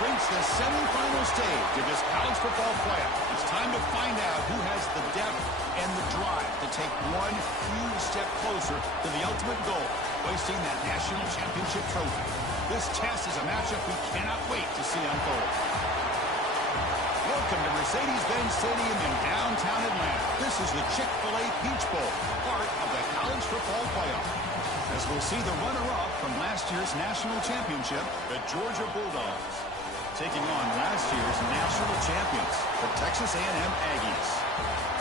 reached the semifinal stage of this college football playoff. It's time to find out who has the depth and the drive to take one huge step closer to the ultimate goal, hoisting that national championship trophy. This test is a matchup we cannot wait to see unfold. Welcome to Mercedes-Benz Stadium in downtown Atlanta. This is the Chick-fil-A Peach Bowl, part of the college football playoff. As we'll see the runner-up from last year's national championship, the Georgia Bulldogs, taking on last year's national champions, the Texas A&M Aggies.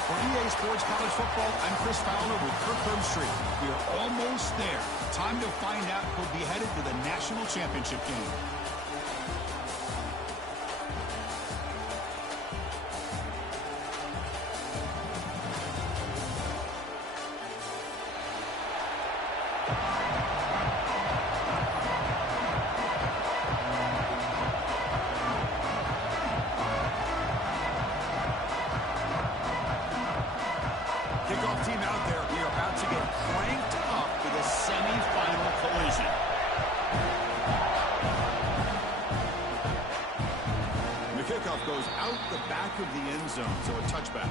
For EA Sports College Football, I'm Chris Fowler with Kirk Herbstreit. We are almost there. Time to find out who'll be headed to the national championship game. Kickoff team out there. We are about to get cranked up for the semifinal collision. The kickoff goes out the back of the end zone, so a touchback.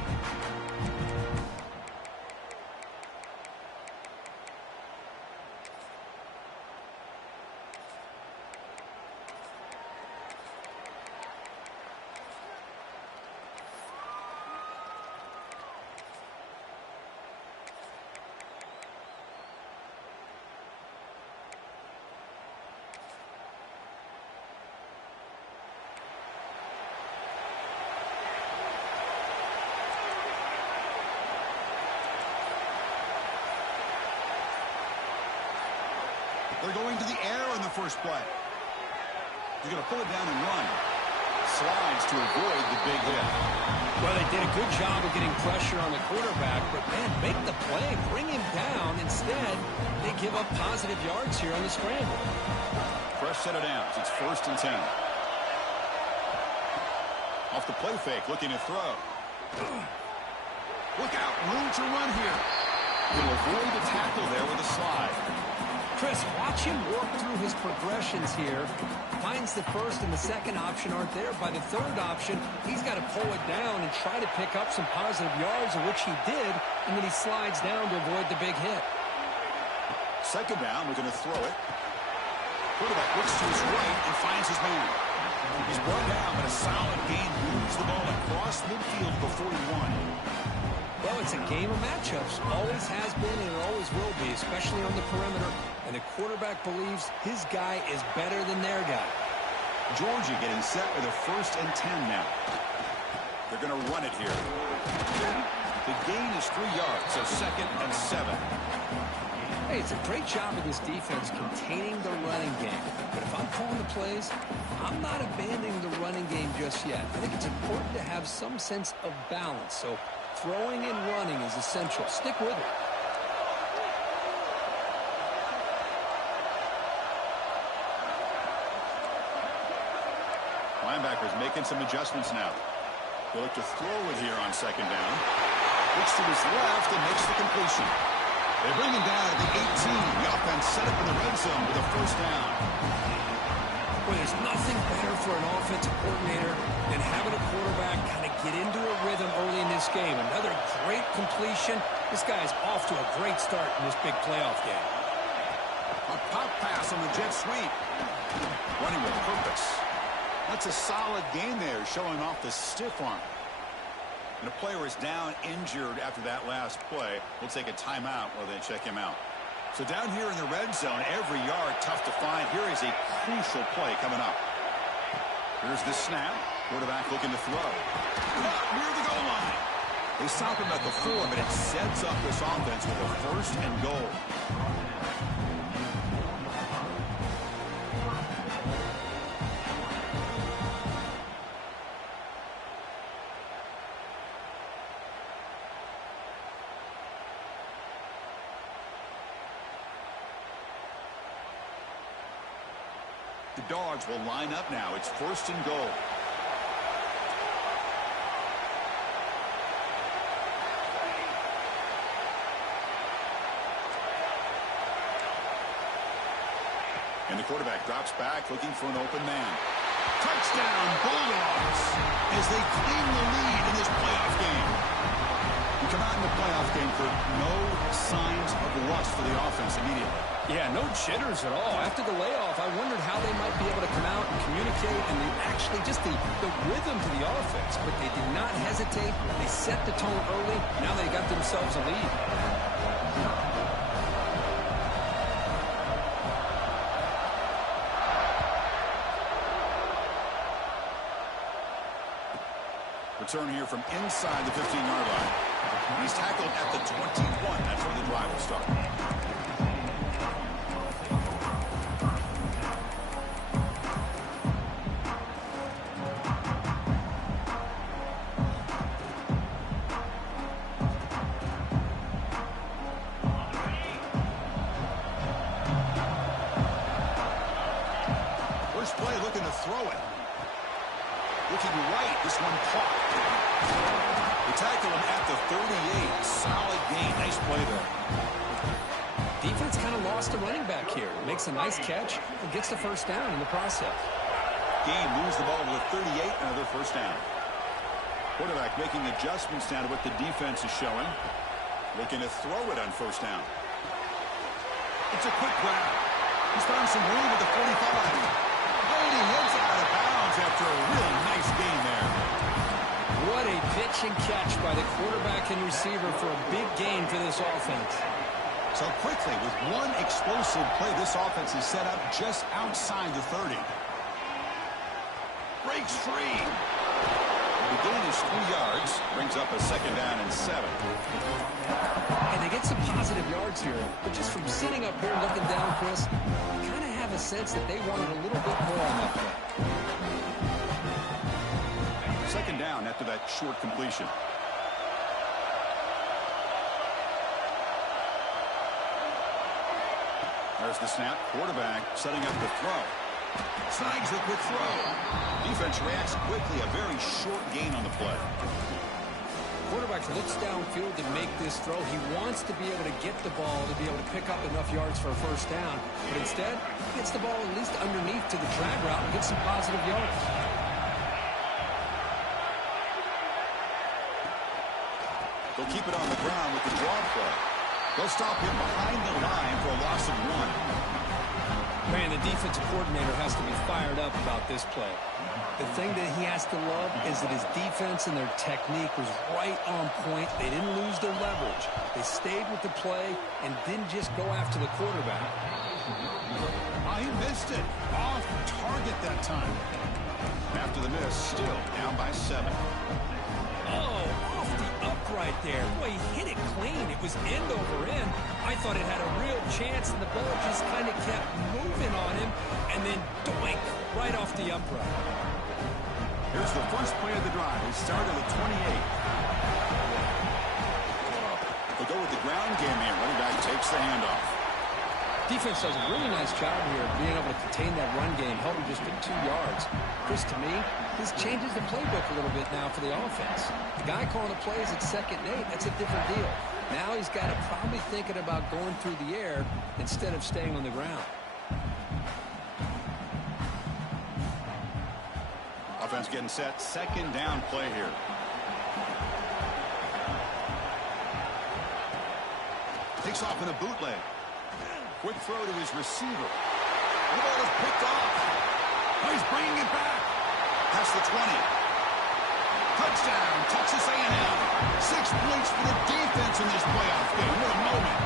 They're going to the air on the first play. He's going to pull it down and run. Slides to avoid the big hit. Well, they did a good job of getting pressure on the quarterback, but, man, make the play, bring him down. Instead, they give up positive yards here on the scramble. Fresh set of downs. It's 1st and 10. Off the play fake, looking to throw. Look out, room to run here. Going to avoid the tackle there with a slide. Chris, watch him work through his progressions here. Finds the first and the second option aren't there. By the third option, he's got to pull it down and try to pick up some positive yards, of which he did, and then he slides down to avoid the big hit. Second down, we're going to throw it. Quarterback looks to his right and finds his man. He's brought down, but a solid gain moves the ball across midfield before he won. Well, it's a game of matchups. Always has been and it always will be, especially on the perimeter. And the quarterback believes his guy is better than their guy. Georgia getting set with a 1st and 10 now. They're going to run it here. The gain is 3 yards, so 2nd and 7. Hey, it's a great job of this defense containing the running game. But if I'm calling the plays, I'm not abandoning the running game just yet. I think it's important to have some sense of balance. So throwing and running is essential. Stick with it. Linebackers making some adjustments now. They'll look to throw it here on 2nd down. Looks to his left and makes the completion. They bring him down at the 18. The offense set up in the red zone with a 1st down. Well, there's nothing better for an offensive coordinator than having a quarterback kind of get into a rhythm early in this game. Another great completion. This guy's off to a great start in this big playoff game. A pop pass on the jet sweep. Running with purpose. That's a solid gain there, showing off the stiff arm. And the player is down injured after that last play. We'll take a timeout while they check him out. So down here in the red zone, every yard tough to find. Here is a crucial play coming up. Here's the snap. Quarterback looking to throw. Near the goal line. They stop him at the 4, but it sets up this offense with a 1st and goal. The Dogs will line up now. It's 1st and goal. And the quarterback drops back looking for an open man. Touchdown, Bulldogs, as they claim the lead in this playoff game. You come out in the playoff game for no signs of rust for the offense immediately. Yeah, no jitters at all. After the layoff, I wondered how they might be able to come out and communicate and actually just the rhythm to the offense. But they did not hesitate. They set the tone early. Now they got themselves a lead. Return here from inside the 15-yard line. He's tackled at the 21. That's where the drive will start. First play looking to throw it. Looking right, this one caught. They tackle him at the 38. Solid gain. Nice play there. Defense kind of lost a running back here. Makes a nice catch and gets the first down in the process. Gain moves the ball to the 38. Another first down. Quarterback making adjustments now to what the defense is showing. Looking to throw it on first down. It's a quick grab. He's found some room at the 45. Oh, he heads out of bounds after a real nice gain there. What a pitch and catch by the quarterback and receiver for a big gain for this offense. So quickly, with one explosive play, this offense is set up just outside the 30. Breaks free. The gain is 3 yards. Brings up a second down and 7. And they get some positive yards here. But just from sitting up here looking down, Chris, you kind of have a sense that they wanted a little bit more on that play. Second down after that short completion. There's the snap. Quarterback setting up the throw. Snags the quick throw. Defense reacts quickly. A very short gain on the play. Quarterback looks downfield to make this throw. He wants to be able to get the ball to be able to pick up enough yards for a first down. But instead, he gets the ball at least underneath to the drag route and gets some positive yards. They'll keep it on the ground with the draw play. They'll stop him behind the line for a loss of 1. Man, the defensive coordinator has to be fired up about this play. The thing that he has to love is that his defense and their technique was right on point. They didn't lose their leverage. They stayed with the play and didn't just go after the quarterback. Oh, he missed it. Off target that time. After the miss, still down by 7. Oh, off the upright there. Boy, he hit it clean. It was end over end. I thought it had a real chance, and the ball just kind of kept moving on him, and then doink, right off the upright. Here's the first play of the drive. They start at the 28. They'll go with the ground game here. Running back takes the handoff. Defense does a really nice job here of being able to contain that run game, held him just to 2 yards. Chris, to me, this changes the playbook a little bit now for the offense. The guy calling the plays at 2nd and 8, that's a different deal. Now he's got to probably thinking about going through the air instead of staying on the ground. Offense getting set. 2nd down play here. Takes off in a bootleg. Quick throw to his receiver. The ball is picked off. Oh, he's bringing it back. Past the 20. Touchdown, Texas A&M. 6 points for the defense in this playoff game. What a moment.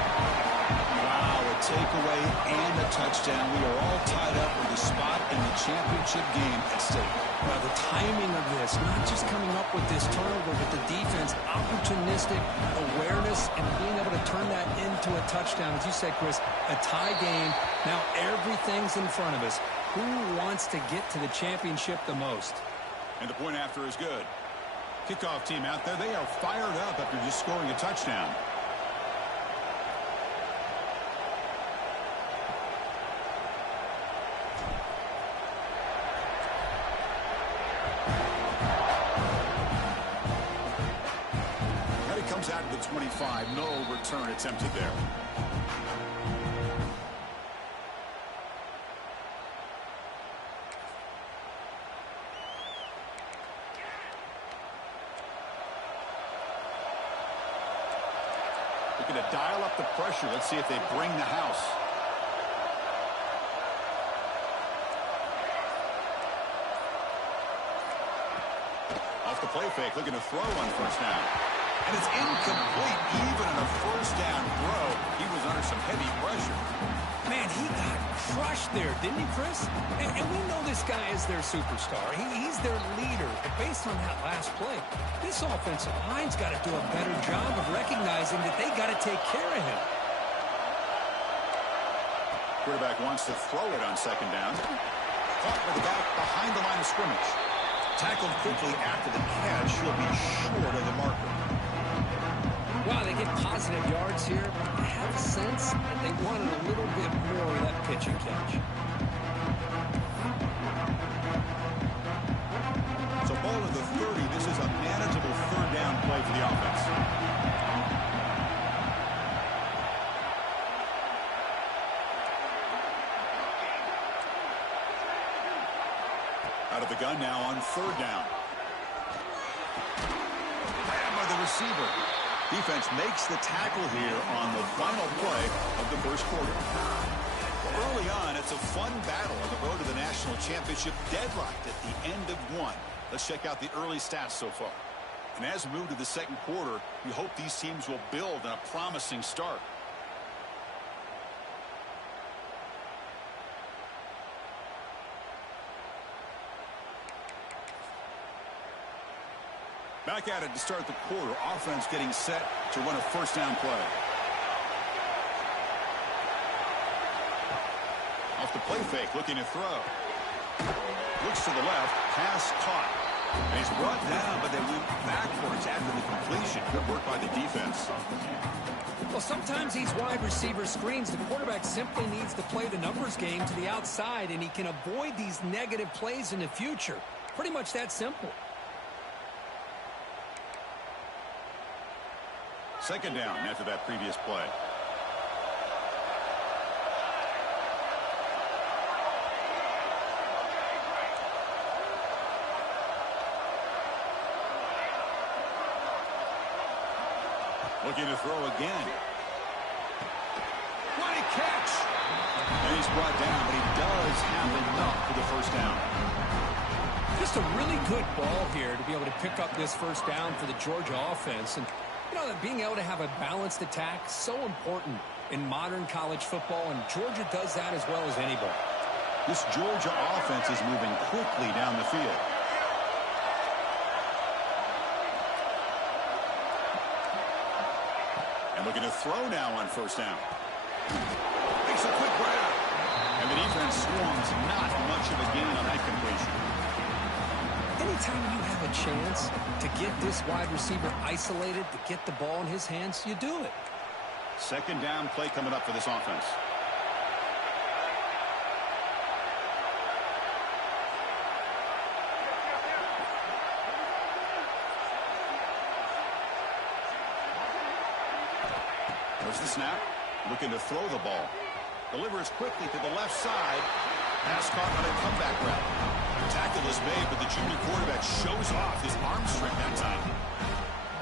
Wow, a takeaway and a touchdown. We are all tied up with a spot in the championship game at stake. Now, the timing of this, not just coming up with this turnover, but the defense, opportunistic awareness, and being able to turn that into a touchdown. As you said, Chris, a tie game. Now everything's in front of us. Who wants to get to the championship the most? And the point after is good. Kickoff team out there. They are fired up after just scoring a touchdown. Comes out of the 25. No return attempted there. looking to dial up the pressure. Let's see if they bring the house. Off the play fake, looking to throw on first down. And it's incomplete. Even in a first down throw, he was under some heavy pressure. Man, he got crushed there, didn't he, Chris? And we know this guy is their superstar. He's their leader. But based on that last play, this offensive line's got to do a better job of recognizing that they got to take care of him. Quarterback wants to throw it on second down. Caught by the back behind the line of scrimmage. Tackled quickly after the catch. He'll be short of the marker. Wow, they get positive yards here. I have a sense that they wanted a little bit more of that pitch and catch. So ball to the 30. This is a manageable third down play for the offense. Out of the gun now on third down. Bam by the receiver. Defense makes the tackle here on the final play of the first quarter. Well, early on, it's a fun battle on the road to the national championship, deadlocked at the end of one. Let's check out the early stats so far. And as we move to the second quarter, we hope these teams will build on a promising start. Back at it to start the quarter. Offense getting set to run a first down play. Off the play fake, looking to throw. Looks to the left, pass caught. And he's brought down, but they went backwards after the completion. Good work by the defense. Well, sometimes these wide receiver screens, the quarterback simply needs to play the numbers game to the outside, and he can avoid these negative plays in the future. Pretty much that simple. Second down after that previous play. Looking to throw again. What a catch! And he's brought down, but he does have enough for the first down. Just a really good ball here to be able to pick up this first down for the Georgia offense. And you know, that being able to have a balanced attack, so important in modern college football, and Georgia does that as well as anybody. This Georgia offense is moving quickly down the field. And looking to throw now on first down. Makes a quick grab. And the defense swarms not much of a gain on that completion. Anytime you have a chance to get this wide receiver isolated, to get the ball in his hands, you do it. Second down play coming up for this offense. There's the snap. Looking to throw the ball. Delivers quickly to the left side. Pass caught on a comeback route. Tackle is made, but the junior quarterback shows off his arm strength that time.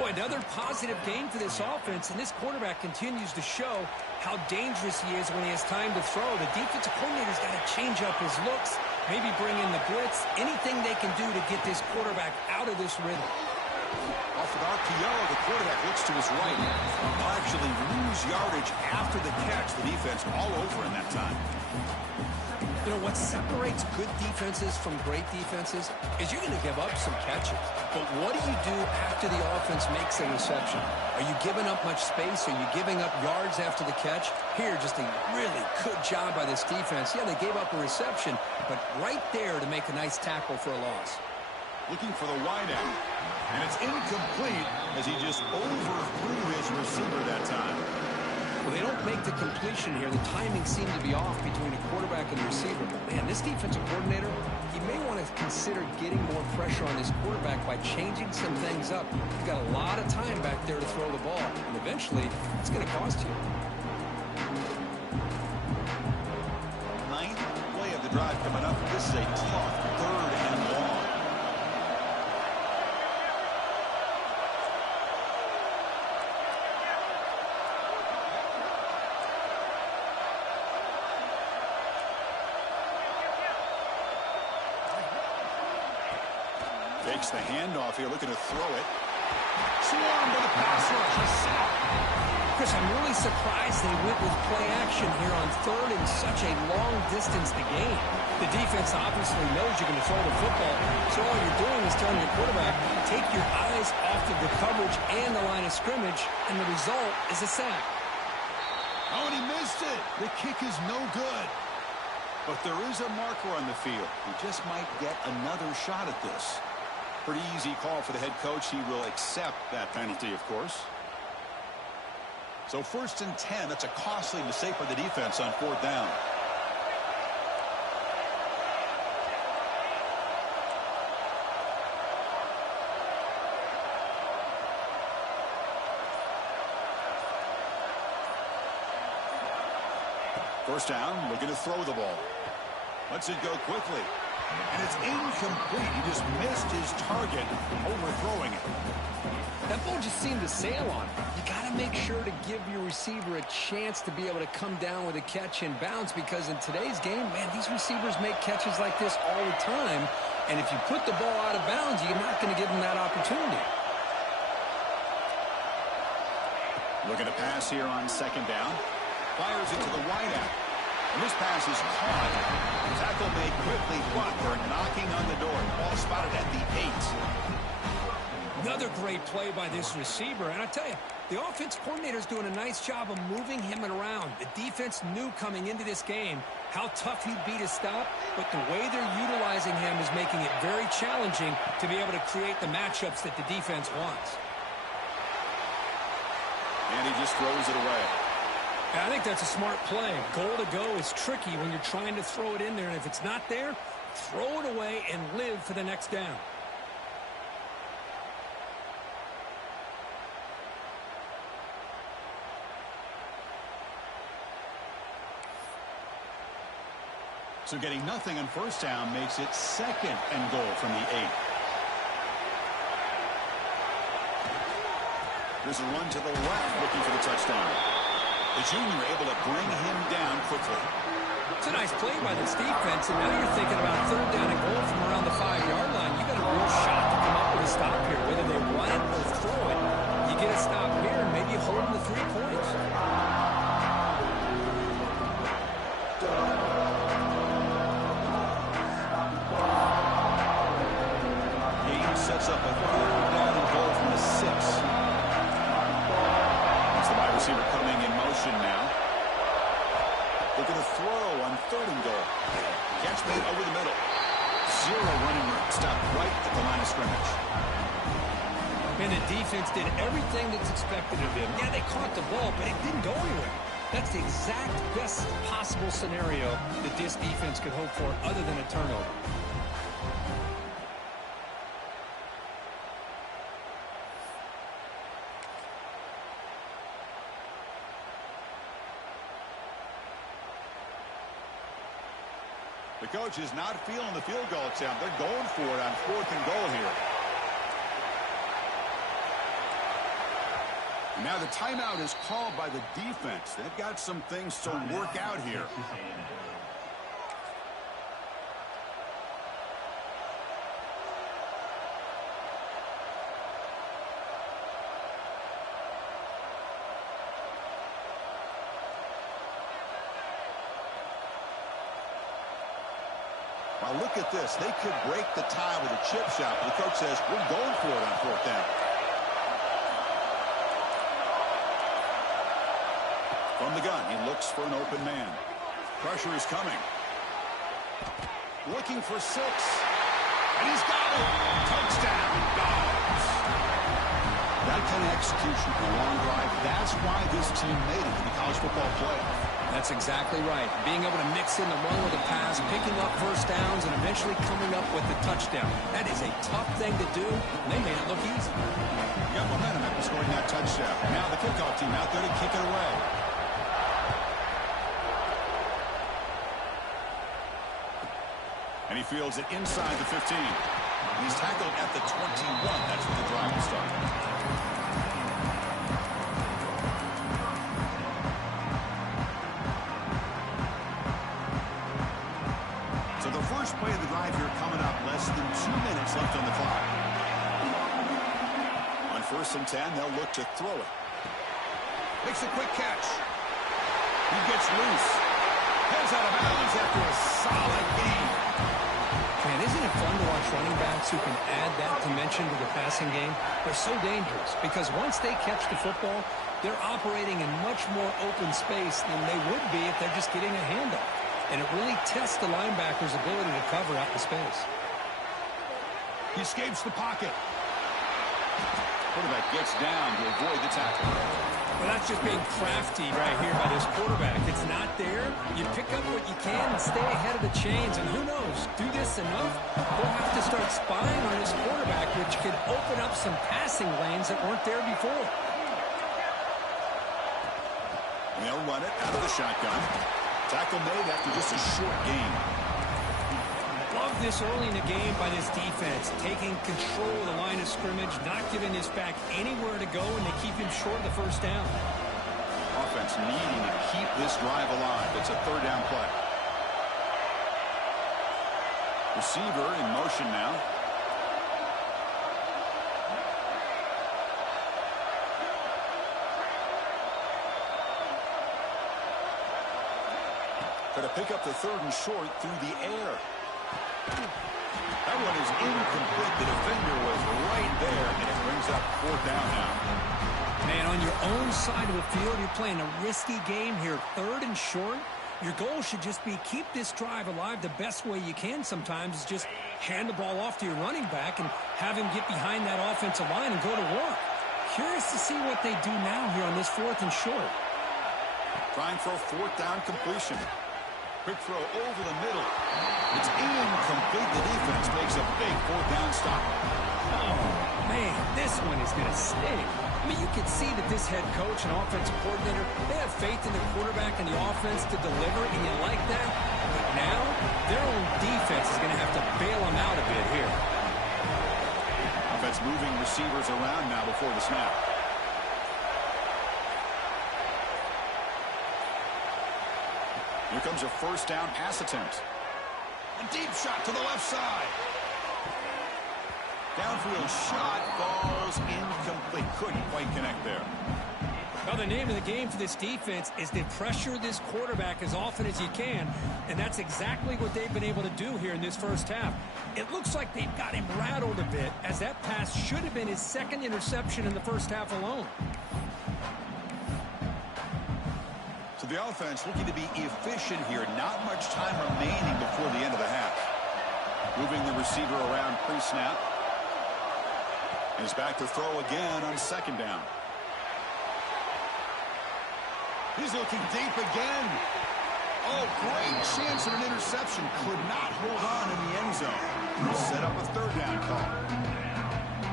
Boy, another positive game for this offense, and this quarterback continues to show how dangerous he is when he has time to throw. The defensive coordinator's got to change up his looks, maybe bring in the blitz, anything they can do to get this quarterback out of this rhythm. Off an RPO, the quarterback looks to his right. He'll actually lose yardage after the catch. The defense all over in that time. You know, what separates good defenses from great defenses is you're going to give up some catches. But what do you do after the offense makes a reception? Are you giving up much space? Are you giving up yards after the catch? Here, just a really good job by this defense. Yeah, they gave up a reception, but right there to make a nice tackle for a loss. Looking for the wideout. And it's incomplete as he just overthrew his receiver that time. Well, they don't make the completion here. The timing seemed to be off between a quarterback and the receiver. But, man, this defensive coordinator, he may want to consider getting more pressure on his quarterback by changing some things up. You've got a lot of time back there to throw the ball, and eventually it's going to cost you. Ninth play of the drive coming up. This is a tough third and long. Takes the handoff here, looking to throw it. Swarmed by the pass rush. A sack. Chris, I'm really surprised they went with play action here on third and such a long distance to gain. The defense obviously knows you're going to throw the football, so all you're doing is telling your quarterback, take your eyes off of the coverage and the line of scrimmage, and the result is a sack. Oh, and he missed it. The kick is no good. But there is a marker on the field. He just might get another shot at this. Pretty easy call for the head coach. He will accept that penalty, of course. So 1st and 10. That's a costly mistake for the defense on 4th down. First down, looking to throw the ball. Lets it go quickly. And it's incomplete. He just missed his target, overthrowing it. That ball just seemed to sail on him. You got to make sure to give your receiver a chance to be able to come down with a catch and bounce, because in today's game, man, these receivers make catches like this all the time. And if you put the ball out of bounds, you're not going to give them that opportunity. Looking to pass here on 2nd down. Fires it to the wideout. And this pass is caught. Tackle made quickly, but they're knocking on the door. Ball spotted at the 8. Another great play by this receiver. And I tell you, the offense coordinator's doing a nice job of moving him around. The defense knew coming into this game how tough he'd be to stop, but the way they're utilizing him is making it very challenging to be able to create the matchups that the defense wants. And he just throws it away. I think that's a smart play. Goal to go is tricky when you're trying to throw it in there, and if it's not there, throw it away and live for the next down. So getting nothing on 1st down makes it 2nd and goal from the 8. There's a run to the left looking for the touchdown. The junior able to bring him down quickly. It's a nice play by this defense, and now you're thinking about 3rd down and goal from around the 5-yard line. You got a real shot to come up with a stop here, whether they run it or throw it. You get a stop here, and maybe you hold them to 3 points. Game sets up a 3rd down and goal from the 6. The wide receiver coming in motion now. Looking to throw on 3rd and goal. Catch made over the middle. 0 running room. Stopped right at the line of scrimmage. And the defense did everything that's expected of them. Yeah, they caught the ball, but it didn't go anywhere. That's the exact best possible scenario that this defense could hope for other than a turnover. The coach is not feeling the field goal attempt. They're going for it on 4th and goal here. And now the timeout is called by the defense. They've got some things to work out here. Now look at this. They could break the tie with a chip shot, but the coach says, we're going for it on 4th down. From the gun, he looks for an open man. Pressure is coming. Looking for 6. And he's got it. Touchdown, Dogs. That kind of execution for a long drive, that's why this team made it to the college football playoff. That's exactly right. Being able to mix in the run with the pass, picking up 1st downs, and eventually coming up with the touchdown. That is a tough thing to do, and they made it look easy. You got momentum after scoring that touchdown. Now the kickoff team out there to kick it away. And he fields it inside the 15. He's tackled at the 21. That's where the drive will start. So the first play of the drive here coming up. Less than 2 minutes left on the clock. On 1st and 10, they'll look to throw it. Makes a quick catch. He gets loose. Heads out of bounds after a solid game. Man, isn't it fun to watch running backs who can add that dimension to the passing game? They're so dangerous because once they catch the football, they're operating in much more open space than they would be if they're just getting a handoff. And it really tests the linebacker's ability to cover out in space. He escapes the pocket. Quarterback gets down to avoid the tackle. Well, that's just being crafty right here by this quarterback. It's not there. You pick up what you can and stay ahead of the chains. And who knows, do this enough, we'll have to start spying on this quarterback, which could open up some passing lanes that weren't there before. And they'll run it out of the shotgun. Tackle made after just a short gain. Love this early in the game by this defense, taking control of the line of scrimmage, not giving this back anywhere to go, and they keep him short of the first down. Offense needing to keep this drive alive. It's a 3rd down play. Receiver in motion now. Got to pick up the 3rd and short through the air. That one is incomplete. The defender was right there, and it brings up 4th down now. Man, on your own side of the field, you're playing a risky game here. 3rd and short. Your goal should just be keep this drive alive the best way you can sometimes is just hand the ball off to your running back and have him get behind that offensive line and go to work. Curious to see what they do now here on this 4th and short. Trying for a 4th down completion. Quick throw over the middle. It's incomplete. The defense makes a big 4th down stop. Oh, man, this one is going to sting. I mean, you can see that this head coach and offensive coordinator, they have faith in the quarterback and the offense to deliver, and you like that. But now, their own defense is going to have to bail them out a bit here. Offense moving receivers around now before the snap. Here comes a 1st down pass attempt. A deep shot to the left side. Downfield shot falls incomplete. Couldn't quite connect there. Well, the name of the game for this defense is to pressure this quarterback as often as you can, and that's exactly what they've been able to do here in this first half. It looks like they've got him rattled a bit, as that pass should have been his 2nd interception in the first half alone. So the offense looking to be efficient here. Not much time remaining before the end of the half. Moving the receiver around pre-snap. He's back to throw again on 2nd down. He's looking deep again. Oh, great chance of an interception. Could not hold on in the end zone. He'll set up a 3rd down call.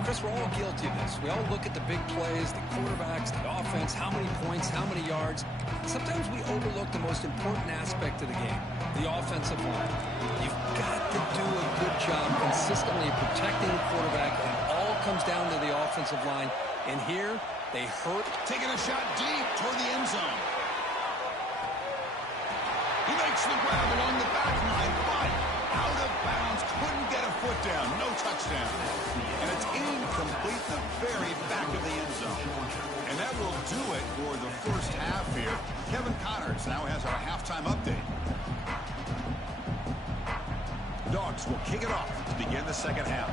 Chris, we're all guilty of this. We all look at the big plays, the quarterbacks, the offense, how many points, how many yards. Sometimes we overlook the most important aspect of the game, the offensive line. You've got to do a good job consistently protecting the quarterback, and it all comes down to the offensive line. And here, they hurt. Taking a shot deep toward the end zone. He makes the grab along the back line, but out of bounds. Couldn't get a foot down. No touchdown. And it's incomplete in the very back of the end zone. And that will do it for the first half here. Kevin Connors now has our halftime update. The Dogs will kick it off to begin the 2nd half.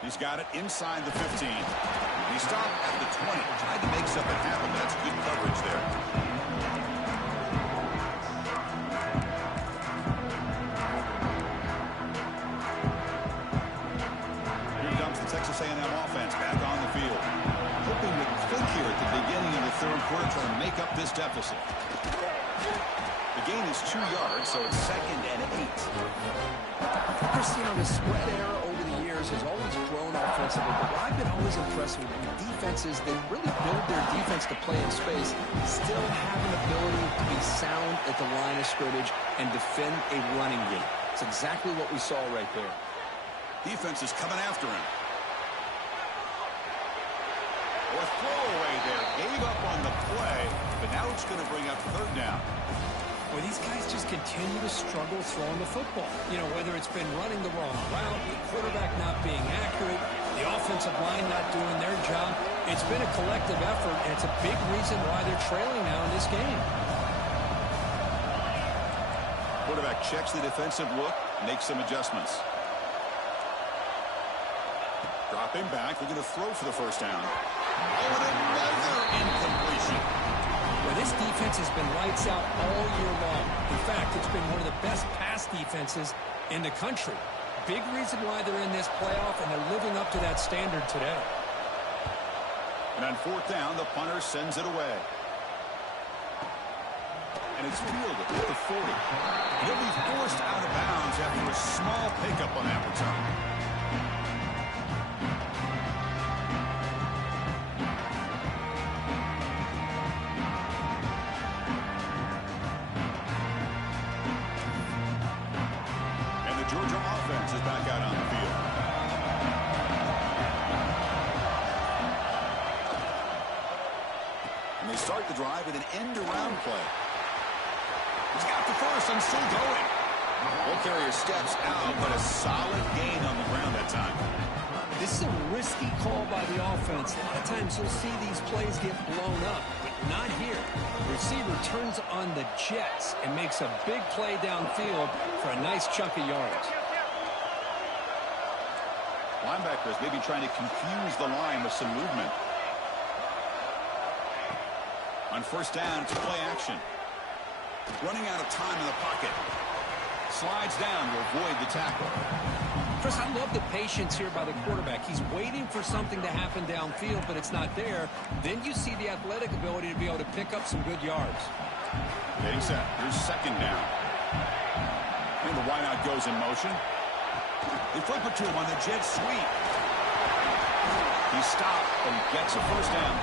He's got it inside the 15. He stopped at the 20. Tried to make something happen. That's good coverage there. Here comes the Texas A&M offense back on the field. Hoping to click here at the beginning of the 3rd quarter, trying to make up this deficit. The gain is 2 yards, so it's 2nd and 8. Chris, you know, the spread error over the years has always grown offensively, but what I've been always impressed with defenses that really build their defense to play in space still have an ability to be sound at the line of scrimmage and defend a running game. It's exactly what we saw right there. Defense is coming after him. Or throwaway there. Gave up on the play, but now it's going to bring up third down. Well, these guys just continue to struggle throwing the football. You know, whether it's been running the wrong route, the quarterback not being accurate, the offensive line not doing their job. It's been a collective effort, and it's a big reason why they're trailing now in this game. Quarterback checks the defensive look, makes some adjustments. Dropping back, they're going to throw for the first down. Oh, and another incompletion. Well, this defense has been lights out all year long. In fact, it's been one of the best pass defenses in the country. Big reason why they're in this playoff, and they're living up to that standard today. And on fourth down, the punter sends it away. And it's fielded at the 40. He'll be forced out of bounds after a small pickup on that return. Georgia offense is back out on the field. And they start the drive with an end-around play. He's got the first and still going. Ball carrier steps out, but a solid gain on the ground that time. This is a risky call by the offense. A lot of times you'll see these plays get blown up, but not here. The receiver turns on the jets and makes a big play downfield for a nice chunk of yards. Linebackers maybe trying to confuse the line with some movement. On first down, it's play action. Running out of time in the pocket. Slides down to avoid the tackle. Chris, I love the patience here by the quarterback. He's waiting for something to happen downfield, but it's not there. Then you see the athletic ability to be able to pick up some good yards. Getting set. Here's second down. And the wideout goes in motion. They flip it to him on the jet sweep. He stopped and gets a first down.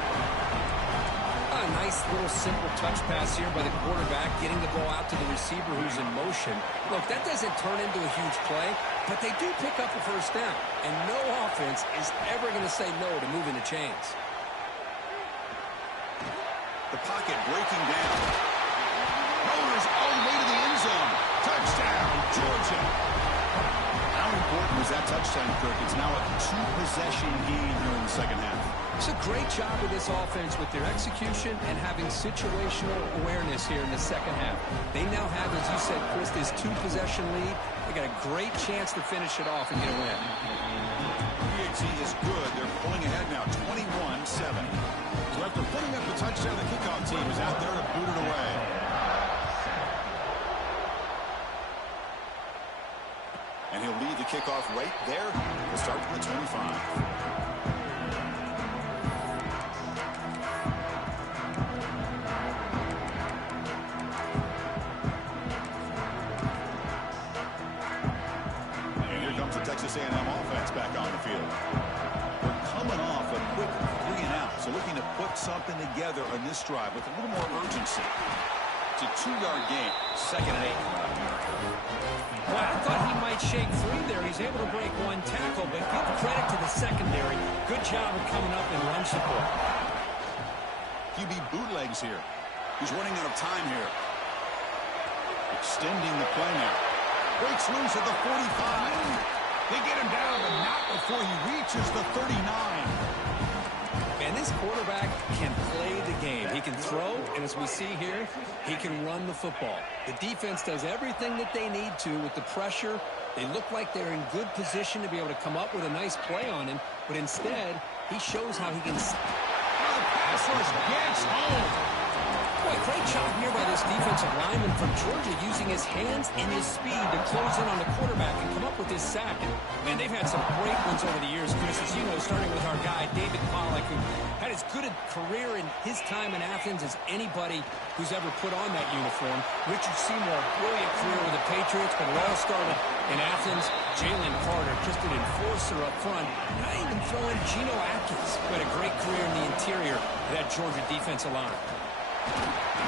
A nice little simple touch pass here by the quarterback, getting the ball out to the receiver who's in motion. Look, that doesn't turn into a huge play, but they do pick up a first down. And no offense is ever going to say no to moving the chains. The pocket breaking down. Rollers all the way to the end zone. Touchdown, Georgia. How important was that touchdown, Kirk? It's now a two-possession game here in the second half. It's a great job with this offense with their execution and having situational awareness here in the second half. They now have, as you said, Chris, this two-possession lead. They got a great chance to finish it off and get a win. PAT is good. They're pulling ahead now, 21-7. So after putting up the touchdown, the kickoff team is out there to boot it away. And he'll lead the kickoff right there. We'll start from the 25. Texas A&M offense back on the field. We're coming off a quick 3-and-out, so looking to put something together on this drive with a little more urgency. It's a 2-yard gain, second and 8. Well, I thought he might shake free there. He's able to break one tackle, but give credit to the secondary. Good job of coming up and run support. QB bootlegs here. He's running out of time here. Extending the play now. Breaks loose at the 45. They get him down, but not before he reaches the 39. And this quarterback can play the game. He can throw, and as we see here, he can run the football. The defense does everything that they need to with the pressure. They look like they're in good position to be able to come up with a nice play on him, but instead, he shows how he can... The pass rush gets home. Boy, great job here by this defensive lineman from Georgia using his hands and his speed to close in on the quarterback and come up with this sack. And, man, they've had some great ones over the years, Chris, as you know, starting with our guy, David Pollack, who had as good a career in his time in Athens as anybody who's ever put on that uniform. Richard Seymour, brilliant career with the Patriots, but it all started In Athens, Jalen Carter, just an enforcer up front. Not even throwing Geno Atkins, who had a great career in the interior of that Georgia defensive line.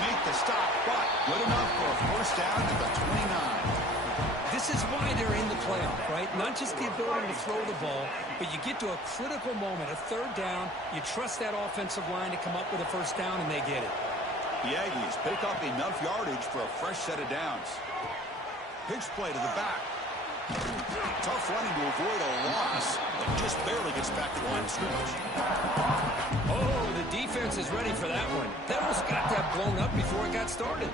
Make the stop, but good enough for a first down at the 29. This is why they're in the playoff, right? Not just the ability to throw the ball, but you get to a critical moment, a third down. You trust that offensive line to come up with a first down, and they get it. The Aggies pick up enough yardage for a fresh set of downs. Pitch play to the back. Tough running to avoid a loss, and just barely gets back to the line of scrimmage. Oh, the defense is ready for that one. They almost got that blown up before it got started.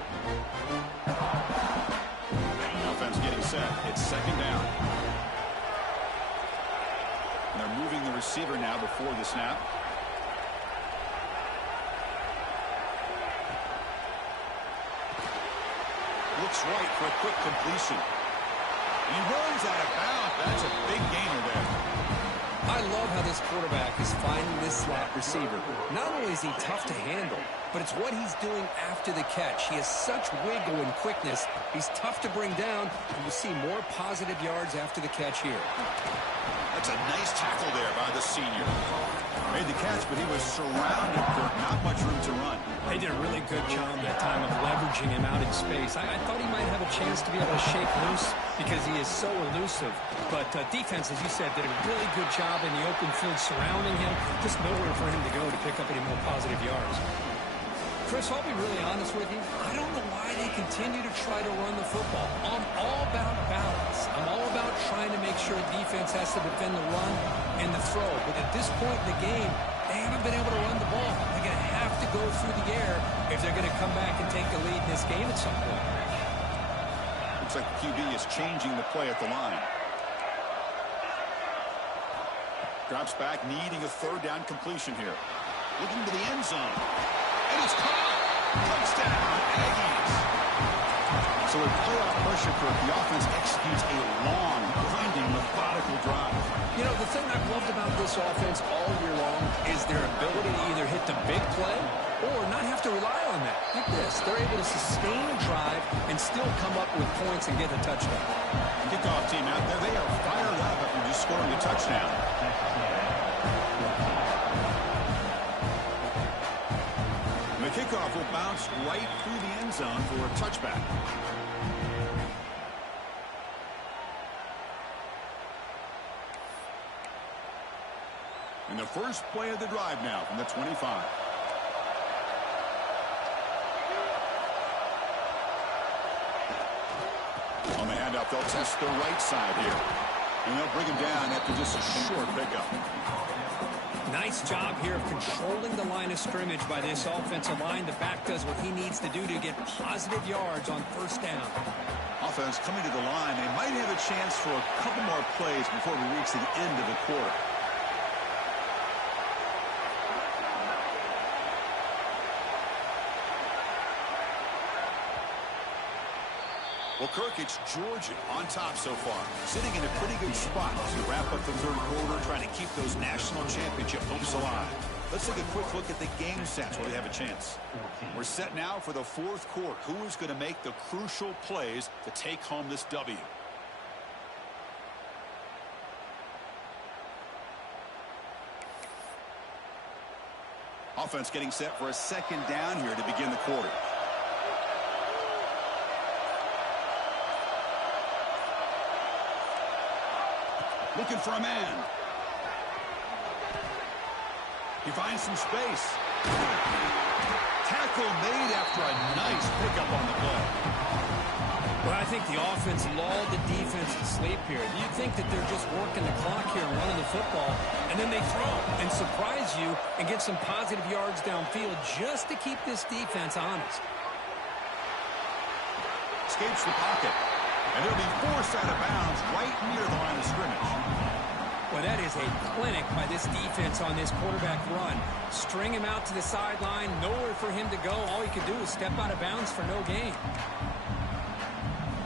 Offense getting set. It's second down. And they're moving the receiver now before the snap. Looks right for a quick completion. He runs out of bounds. That's a big gainer there. I love how this quarterback is finding this slot receiver. Not only is he tough to handle, but it's what he's doing after the catch. He has such wiggle and quickness. He's tough to bring down, and you see more positive yards after the catch here. That's a nice tackle there by the senior. Made the catch, but he was surrounded for not much room to run. They did a really good job that time of leveraging him out in space. I thought he might have a chance to be able to shake loose because he is so elusive. But defense, as you said, did a really good job in the open field surrounding him. Just nowhere for him to go to pick up any more positive yards. Chris, I'll be really honest with you. I don't know why they continue to try to run the football. I'm all about balance. I'm all about trying to make sure defense has to defend the run and the throw. But at this point in the game, they haven't been able to run the ball. They're going to have to go through the air if they're going to come back and take the lead in this game at some point. Looks like the QB is changing the play at the line. Drops back, needing a third down completion here. Looking to the end zone. And it's caught. Touchdown, Aggies. So with playoff pressure for the offense executes a long, grinding, methodical drive. You know, the thing I've loved about this offense all year long is their ability to either hit the big play or not have to rely on that. Like this, they're able to sustain a drive and still come up with points and get a touchdown. Kickoff team out there, they are fired up after just scoring a touchdown. The kickoff will bounce right through the end zone for a touchback. And the first play of the drive now from the 25. On the handoff, they'll test the right side here. And they'll bring him down after just a short pickup. Nice job here of controlling the line of scrimmage by this offensive line. The back does what he needs to do to get positive yards on first down. Offense coming to the line. They might have a chance for a couple more plays before we reach the end of the quarter. Well, Kirk, it's Georgia on top so far, sitting in a pretty good spot as we wrap up the third quarter, trying to keep those national championship hopes alive. Let's take a quick look at the game stats while we have a chance. We're set now for the fourth quarter. Who is going to make the crucial plays to take home this W? Offense getting set for a second down here to begin the quarter. Looking for a man. He finds some space. Tackle made after a nice pickup on the play. Well, I think the offense lulled the defense to sleep here. You'd think that they're just working the clock here and running the football, and then they throw and surprise you and get some positive yards downfield just to keep this defense honest. Escapes the pocket. And they'll be forced out of bounds right near the line of scrimmage. Well, that is a clinic by this defense on this quarterback run. String him out to the sideline, nowhere for him to go. All he could do is step out of bounds for no gain.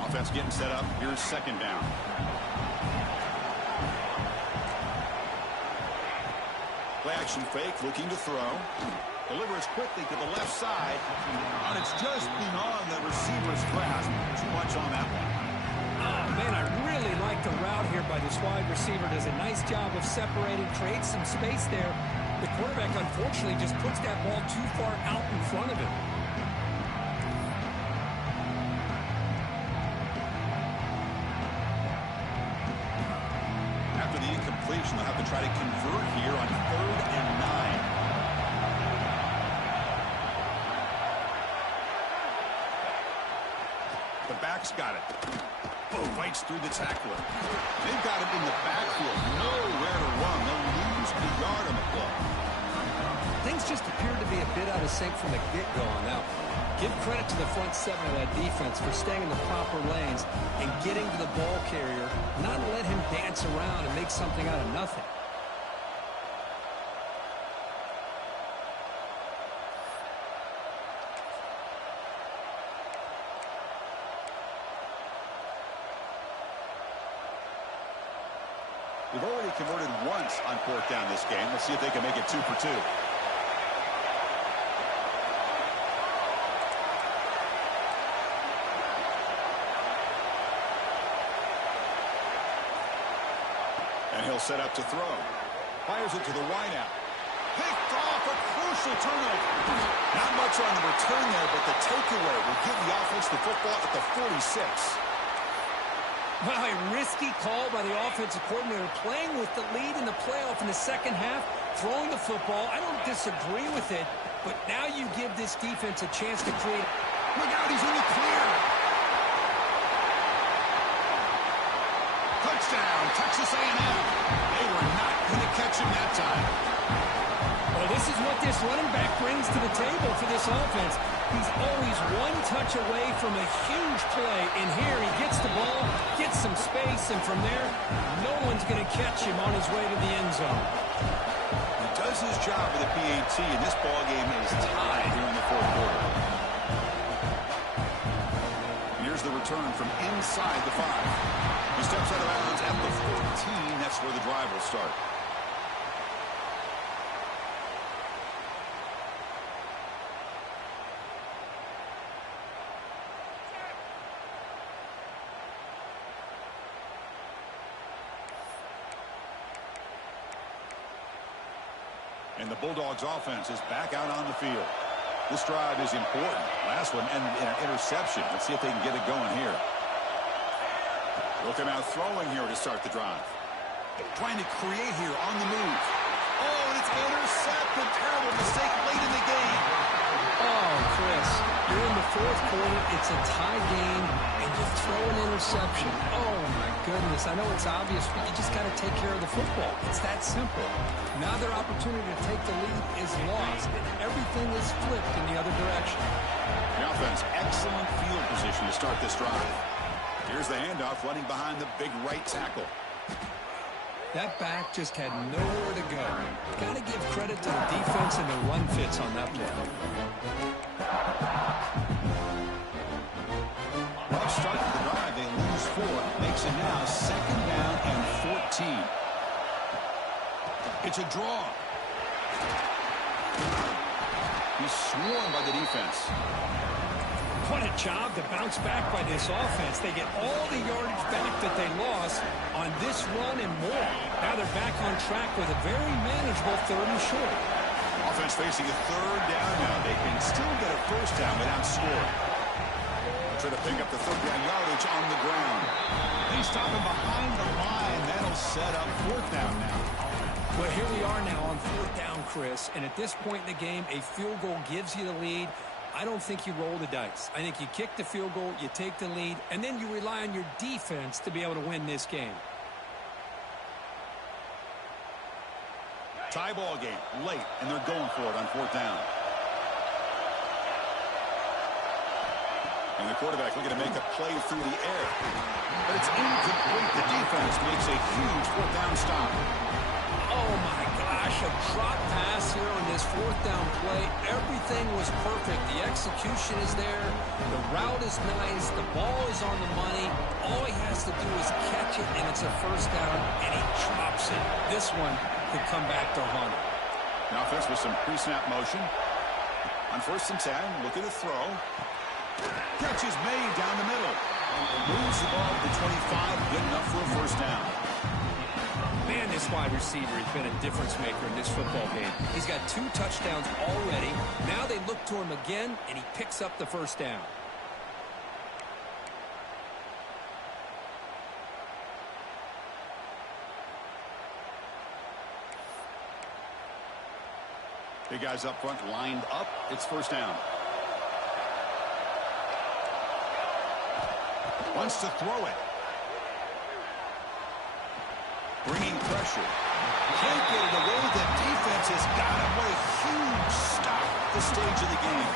Offense getting set up. Here's second down. Play action fake, looking to throw. Delivers quickly to the left side. And it's just beyond the receiver's grasp. Too much on that one. Oh, man, I really the route here by this wide receiver. Does a nice job of separating, creates some space there. The quarterback, unfortunately, just puts that ball too far out in front of him. After the incompletion, they'll have to try to convert here on 3rd and 9. The back's got it. Oh, bites through the tackler. They've got him in the backfield. Nowhere to run. They'll lose the yard on the play. Things just appear to be a bit out of sync from the get-go on that one. Give credit to the front seven of that defense for staying in the proper lanes and getting to the ball carrier, not let him dance around and make something out of nothing. They've already converted once on 4th down this game. Let's see if they can make it 2 for 2. And he'll set up to throw. Fires it to the wideout. Picked off, a crucial turnover. Not much on the return there, but the takeaway will give the offense the football at the 46. Wow, a risky call by the offensive coordinator, playing with the lead in the playoff in the second half, throwing the football. I don't disagree with it, but now you give this defense a chance to create. Look out, he's in the clear. Touchdown, Texas A&M. They were not going to catch him that time. Well, this is what this running back brings to the table for this offense. He's always one touch away from a huge play. And here he gets the ball, gets some space, and from there, no one's going to catch him on his way to the end zone. He does his job with the PAT, and this ball game is tied here in the 4th quarter. Here's the return from inside the 5. He steps out of bounds at the 14. That's where the drive will start. And the Bulldogs offense is back out on the field. This drive is important. Last one and an interception. Let's see if they can get it going here. They'll come out throwing here to start the drive. Trying to create here on the move. Oh, and it's intercepted. Terrible mistake late in the game. Oh, Chris, you're in the 4th quarter. It's a tie game, and you throw an interception. Oh, my goodness. I know it's obvious, but you just got to take care of the football. It's that simple. Now their opportunity to take the lead is lost, and everything is flipped in the other direction. The offense, excellent field position to start this drive. Here's the handoff running behind the big right tackle. That back just had nowhere to go. Got to give credit to the defense and the run fits on that play. Rough start to the drive. They lose 4. Makes it now 2nd down and 14. It's a draw. He's swarmed by the defense. What a job to bounce back by this offense. They get all the yardage back that they lost on this run and more. Now they're back on track with a very manageable 3rd and short. Offense facing a 3rd down now. They can still get a 1st down without scoring. Try to pick up the 3rd down yardage on the ground. They stop him behind the line. That'll set up 4th down now. Well, here we are now on 4th down, Chris. And at this point in the game, a field goal gives you the lead. I don't think you roll the dice. I think you kick the field goal, you take the lead, and then you rely on your defense to be able to win this game. Tie ball game, late, and they're going for it on 4th down. And the quarterback looking to make a play through the air. But it's incomplete. The defense makes a huge 4th down stop. Oh, my gosh, a drop pass here on this 4th down play. Everything was perfect. The execution is there. The route is nice. The ball is on the money. All he has to do is catch it, and it's a 1st down, and he drops it. This one could come back to haunt him. The offense with some pre-snap motion. On 1st and 10, looking to throw. Catch is made down the middle. Moves the ball to the 25, good enough for a first down. Man, this wide receiver has been a difference maker in this football game. He's got 2 touchdowns already. Now they look to him again, and he picks up the first down. Big guys up front lined up. It's first down. Wants to throw it. Bringing pressure. Can't get it away. The defense has got him. What a huge stop at this stage of the game.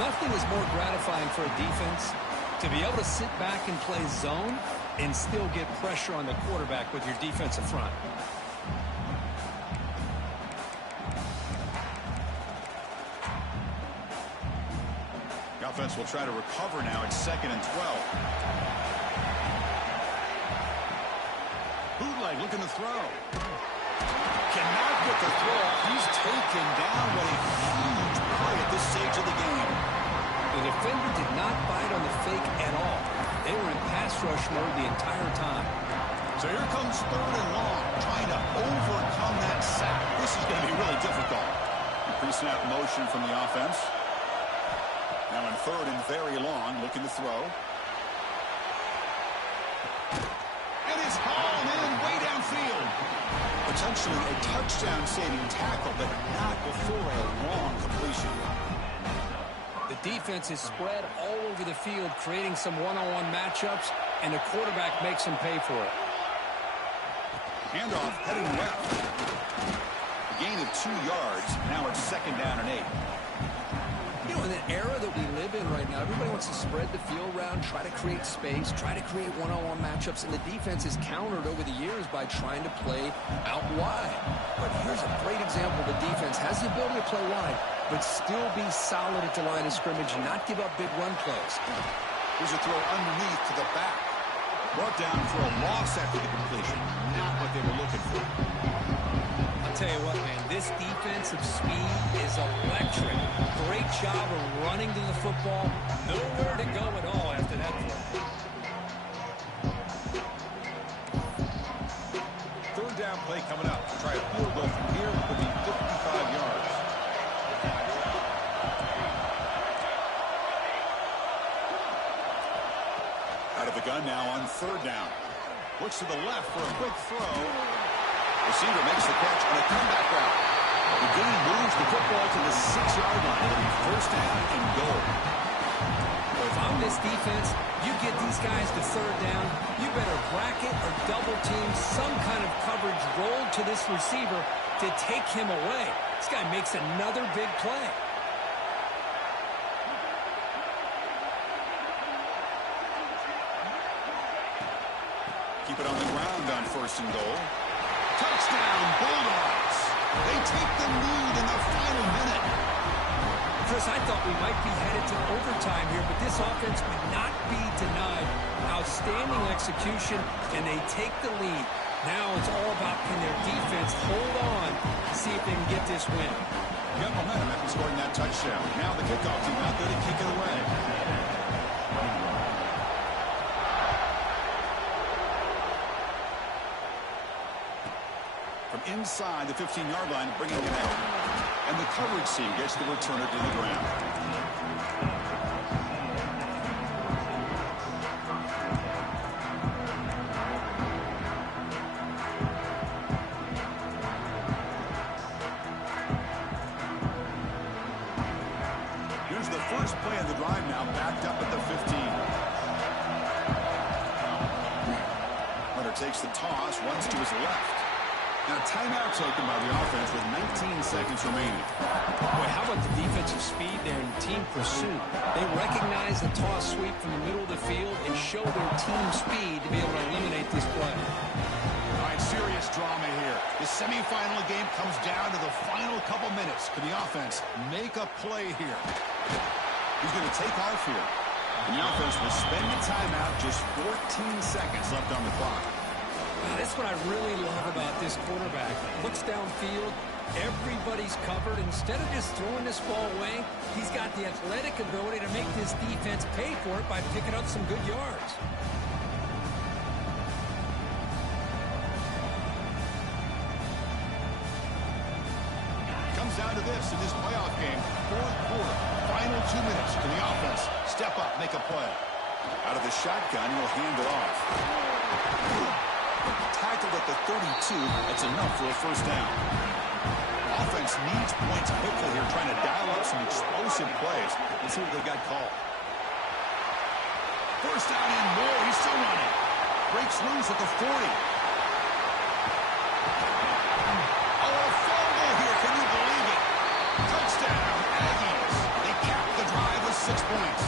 Nothing is more gratifying for a defense to be able to sit back and play zone and still get pressure on the quarterback with your defensive front. The offense will try to recover now. It's 2nd and 12. Bootleg looking to throw. Cannot get the throw. He's taken down. What a huge play at this stage of the game. The defender did not bite on the fake at all. They were in pass rush mode the entire time. So here comes 3rd and long, trying to overcome that sack. This is going to be really difficult. Pre-snap motion from the offense. Now in 3rd and very long, looking to throw. And it's hauled in way downfield. Potentially a touchdown-saving tackle, but not before a long completion. The defense is spread all over the field, creating some one-on-one matchups, and the quarterback makes them pay for it. Handoff heading left. A gain of 2 yards. Now it's 2nd down and 8. You know, in the era that we live in right now, everybody wants to spread the field around, try to create space, try to create one-on-one matchups, and the defense is countered over the years by trying to play out wide. But here's a great example. The defense has the ability to play wide, but still be solid at the line of scrimmage and not give up big run plays. Here's a throw underneath to the back. Brought down for a loss after the completion. Not what they were looking for. I'll tell you what, man, this defensive speed is electric. Great job of running to the football. Nowhere to go at all after that throw. 3rd down play coming up. Try a field goal from here. Could be 55 yards. Out of the gun now on 3rd down. Looks to the left for a quick throw. Receiver makes the catch on a comeback route. The game moves the football to the 6-yard line. It'll be first down and goal. Well, if I'm this defense, you get these guys to 3rd down, you better bracket or double team some kind of coverage rolled to this receiver to take him away. This guy makes another big play. Keep it on the ground on 1st and goal. Touchdown, Bulldogs. They take the lead in the final minute. Chris, I thought we might be headed to overtime here, but this offense would not be denied. Outstanding execution, and they take the lead. Now it's all about can their defense hold on, see if they can get this win. Got momentum after scoring that touchdown. Now the kickoff team out there to kick it away. From inside the 15-yard line, bringing it out. And the coverage team gets the returner to the ground. Here's the first play of the drive now, backed up at the 15. Hunter takes the toss, runs to his left. Now timeout taken by the offense with 19 seconds remaining. Boy, how about the defensive speed there in team pursuit? They recognize the toss sweep from the middle of the field and show their team speed to be able to eliminate this play. All right, serious drama here. The semifinal game comes down to the final couple minutes. Can the offense make a play here? He's going to take off here. And the offense will spend the timeout, just 14 seconds left on the clock. That's what I really love about this quarterback. Looks downfield, Everybody's covered. Instead of just throwing this ball away, he's got the athletic ability to make this defense pay for it by picking up some good yards. Comes down to this in this playoff game. Fourth quarter, final 2 minutes. Can the offense step up, make a play? Out of the shotgun, he'll hand it off. Tackled at the 32. That's enough for a first down. Offense needs points quickly here, trying to dial up some explosive plays. Let's see what they've got called. First down and more. He's still running. Breaks loose at the 40. Oh, a fumble here. Can you believe it? Touchdown, Aggies. They cap the drive with 6 points.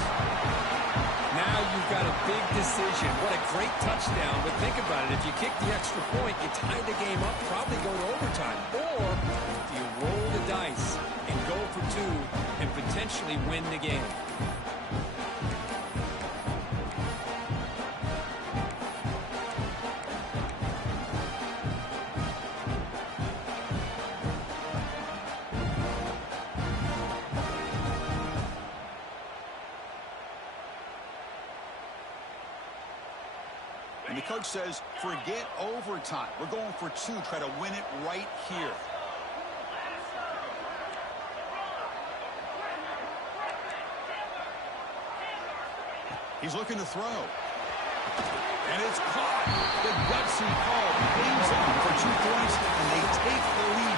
Now you've got a big decision. What a great touchdown. But think about it. If you kick the extra point, you tie the game up, probably go to overtime. Or you roll the dice and go for 2 and potentially win the game. And the coach says, forget overtime. We're going for 2. Try to win it right here. He's looking to throw. And it's caught. The gutsy call pays off for 2 points, and they take the lead.